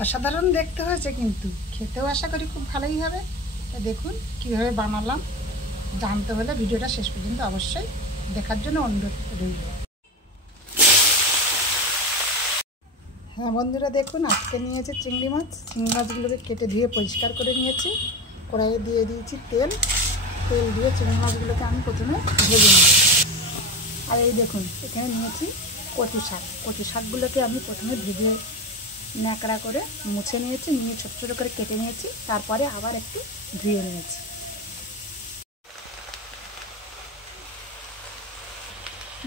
অসাধারণ দেখতে হয়েছে, কিন্তু খেতেও আশা করি খুব ভালোই হবে। তা দেখুন কীভাবে বানালাম। জানতে হলে ভিডিওটা শেষ পর্যন্ত অবশ্যই দেখার জন্য অনুরোধ রইল। হ্যাঁ বন্ধুরা, দেখুন আজকে নিয়েছে চিংড়ি মাছ। চিংড়ি মাছগুলোকে কেটে ধুয়ে পরিষ্কার করে নিয়েছি। কড়াইয়ে দিয়ে দিয়েছি তেল দিয়ে চিংড়ি মাছগুলোকে আমি প্রথমে ভেজে নেব। আর এই দেখুন এখানে নিয়েছি কচু শাক। কচু শাকগুলোকে আমি প্রথমে ভেজে ন্যাকড়া করে মুছে নিয়েছি, নিয়ে ছোটো ছোটো করে কেটে নিয়েছি। তারপরে আবার একটু ধুয়ে নিয়েছি।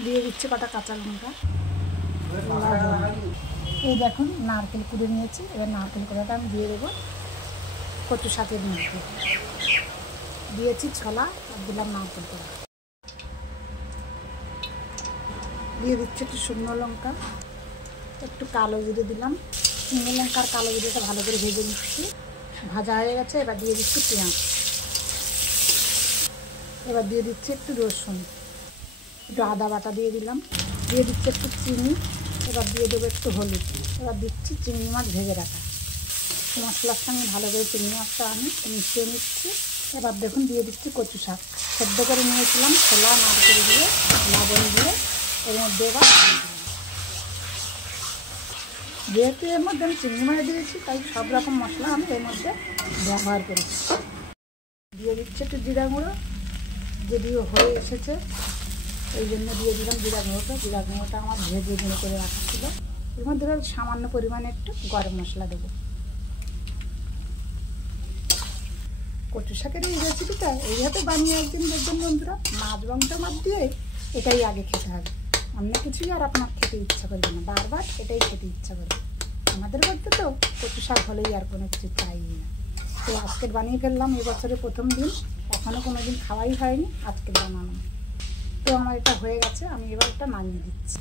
দিয়ে দিচ্ছি কটা কাঁচা লঙ্কা। এই দেখুন নারকেল কুড়ে নিয়েছি। এবার নারকেল কুড়াটা আমি দিয়ে দেবো কচু শাকের মধ্যে। দিয়েছি ছোলা আর দিলাম নারকেল কুড়া। দিয়ে দিচ্ছি একটু শুকনো লঙ্কা, একটু কালো জিরে দিলাম। শুকনো লঙ্কা আর কালো জিরেটা ভালো করে ভেজে নিচ্ছি। ভাজা হয়ে গেছে। এবার দিয়ে দিচ্ছি পেঁয়াজ। এবার দিয়ে দিচ্ছি একটু রসুন, একটু আদা বাটা দিয়ে দিলাম। দিয়ে দিচ্ছি একটু চিনি। এবার দিয়ে দেবো একটু হলুদ। এবার দিচ্ছি চিংড়ি মাছ ভেজে রাখা। মশলার সঙ্গে ভালো করে চিংড়ি মাছটা আমি মিশিয়ে নিচ্ছি। এবার দেখুন দিয়ে দিচ্ছি কচু শাক। সেদ্ধ করে নিয়েছিলাম ছোলা নারকেল দিয়ে লবণ দিয়ে এর মধ্যে এবার যেহেতু এর মধ্যে আমি চিংড়ি মাছ দিয়েছি, তাই সব রকম মশলা আমি এর মধ্যে ব্যবহার করেছি। দিয়ে দিচ্ছি একটু জিরা গুঁড়ো, যদিও হয়ে এসেছে এই জন্য দিয়ে দিলাম জিরা গুঁড়োটা। জিরা গুঁড়োটা আমার ভেজে গুঁড়ো করে রাখা ছিল। এর মধ্যে সামান্য পরিমাণে একটু গরম মশলা দেবো। কচু শাকের এই রেসিপিটা এইভাবে বানিয়ে একদিন দেখবেন বন্ধুরা। মাছ দিয়ে এটাই আগে খেতে হবে, অন্য কিছুই আর আপনার খেতে ইচ্ছা করবে না। বারবার এটাই খেতে ইচ্ছা করবে। আমাদের বাড়িতে তো কচু শাক হলেই আর কোনো কিছু চাই না। তো আজকের বানিয়ে ফেললাম, এবছরের প্রথম দিন। এখনও কোনো দিন খাওয়াই হয়নি, আজকের বানানো। তো আমার এটা হয়ে গেছে, আমি এবার এটা নামিয়ে দিচ্ছি।